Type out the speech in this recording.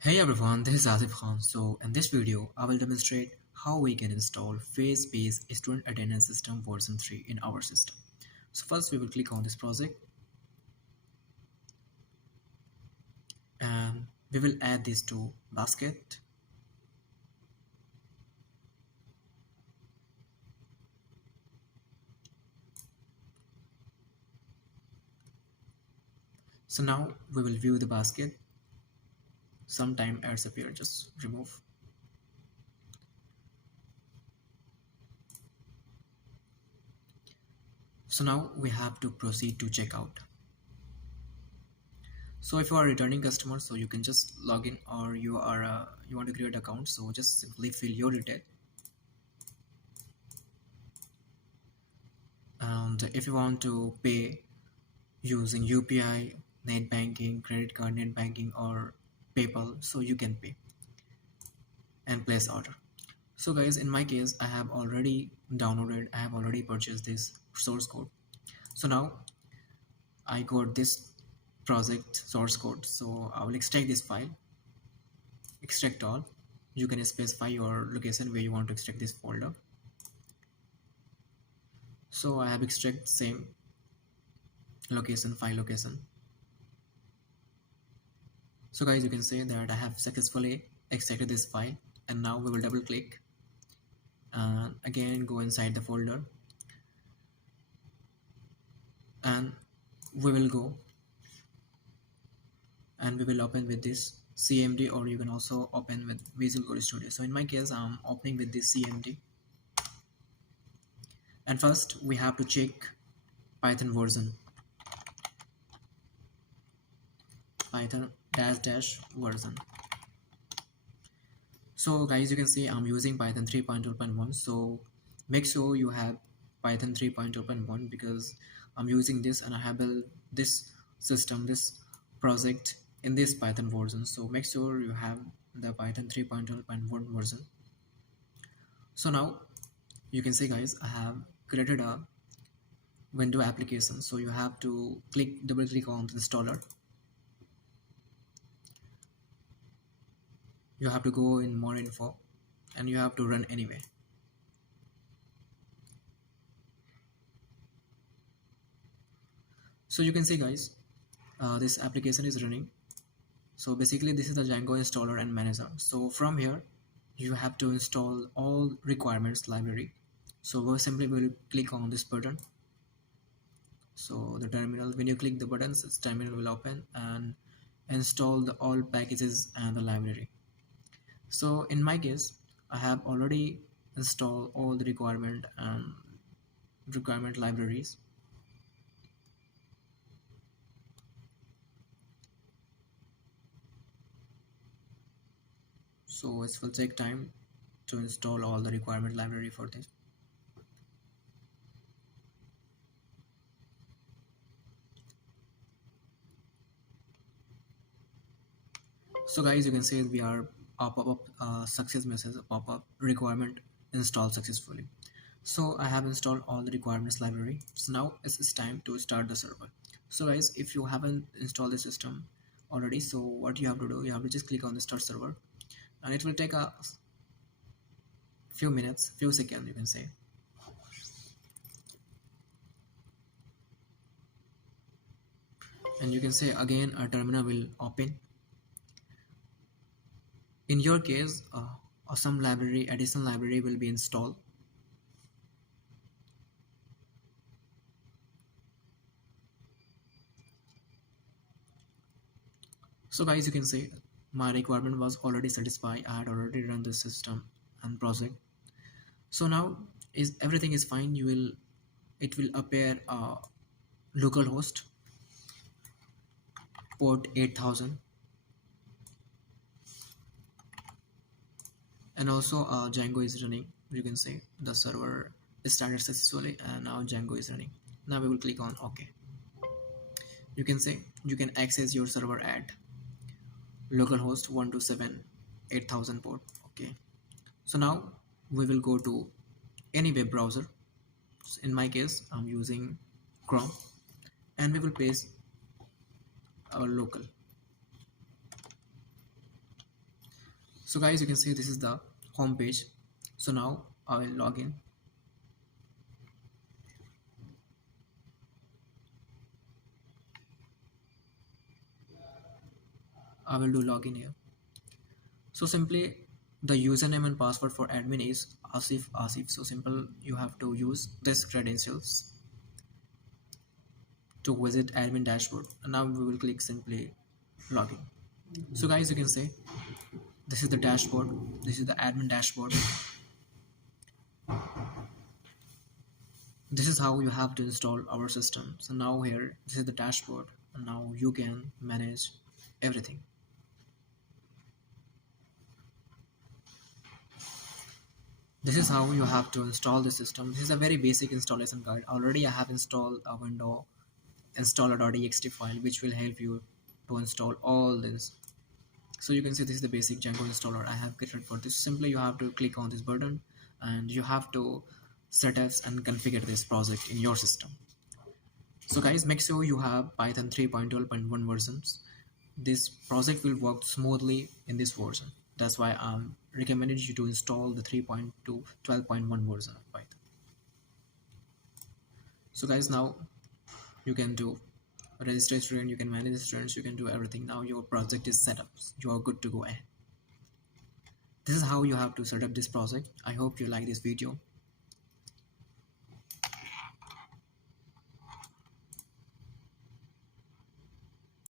Hey everyone, this is Asif Khan. So in this video, I will demonstrate how we can install phase-based student attendance system version 3 in our system. So first we will click on this project and we will add this to basket. So now we will view the basket. Sometime ads appear, just remove. So now we have to proceed to checkout. So if you are a returning customer, so you can just log in, or you want to create an account, so just simply fill your detail. And if you want to pay using UPI, net banking, credit card, net banking, or PayPal, so you can pay and place order. So guys, in my case, I have already purchased this source code. So now I got this project source code, so I will extract this file, extract all. You can specify your location where you want to extract this folder. So I have extract same location, file location. So guys, you can say that I have successfully extracted this file, and now we will double click and again go inside the folder, and we will go and we will open with this CMD, or you can also open with Visual Code Studio. So in my case, I'm opening with this CMD, and first we have to check Python version, Python dash version. So guys, you can see I'm using Python 3.2.1, so make sure you have Python 3.2.1 because I'm using this and I have built this system, this project in this Python version. So make sure you have the Python 3.2.1 version. So now you can see guys, I have created a window application. So you have to double click on the installer. You have to go in more info and you have to run anyway. So you can see guys, this application is running. So basically this is the Django installer and manager. So from here you have to install all requirements library. So we simply will click on this button. So the terminal, when you click the buttons, its terminal will open and install the all packages and the library. So in my case, I have already installed all the requirement libraries. So it will take time to install all the requirement library for this. So guys, you can see we are pop-up success message, pop-up requirement installed successfully. So I have installed all the requirements library. So now it's time to start the server. So guys, if you haven't installed the system already, so what you have to do, you have to just click on the start server, and it will take a few minutes, few seconds, you can say. And you can say again a terminal will open. In your case, some additional library will be installed. So guys, you can see my requirement was already satisfied. I had already run the system and project. So now is everything is fine. It will appear localhost port 8000, and also Django is running. You can see the server started successfully and now Django is running. Now we will click on OK. You can say you can access your server at localhost 127.8000 port. Okay, so now we will go to any web browser. In my case, I'm using Chrome, and we will paste our local. So guys, you can see this is the home page. So now I will log in. I will do login here. So simply the username and password for admin is Asif. So simple, you have to use this credentials to visit admin dashboard. And now we will click simply login. So guys, you can say this is the dashboard. This is the admin dashboard. This is how you have to install our system. So now here, this is the dashboard, and now you can manage everything. This is how you have to install the system. This is a very basic installation guide. Already I have installed a window installer.ext file which will help you to install all this. So you can see this is the basic Django installer I have created for this. Simply you have to click on this button and you have to set up and configure this project in your system. So guys, make sure you have Python 3.12.1 versions. This project will work smoothly in this version. That's why I'm recommending you to install the 3.2 12.1 version of Python. So guys, now you can do register student, you can manage the students, you can do everything. Now your project is set up, you are good to go ahead. This is how you have to set up this project. I hope you like this video.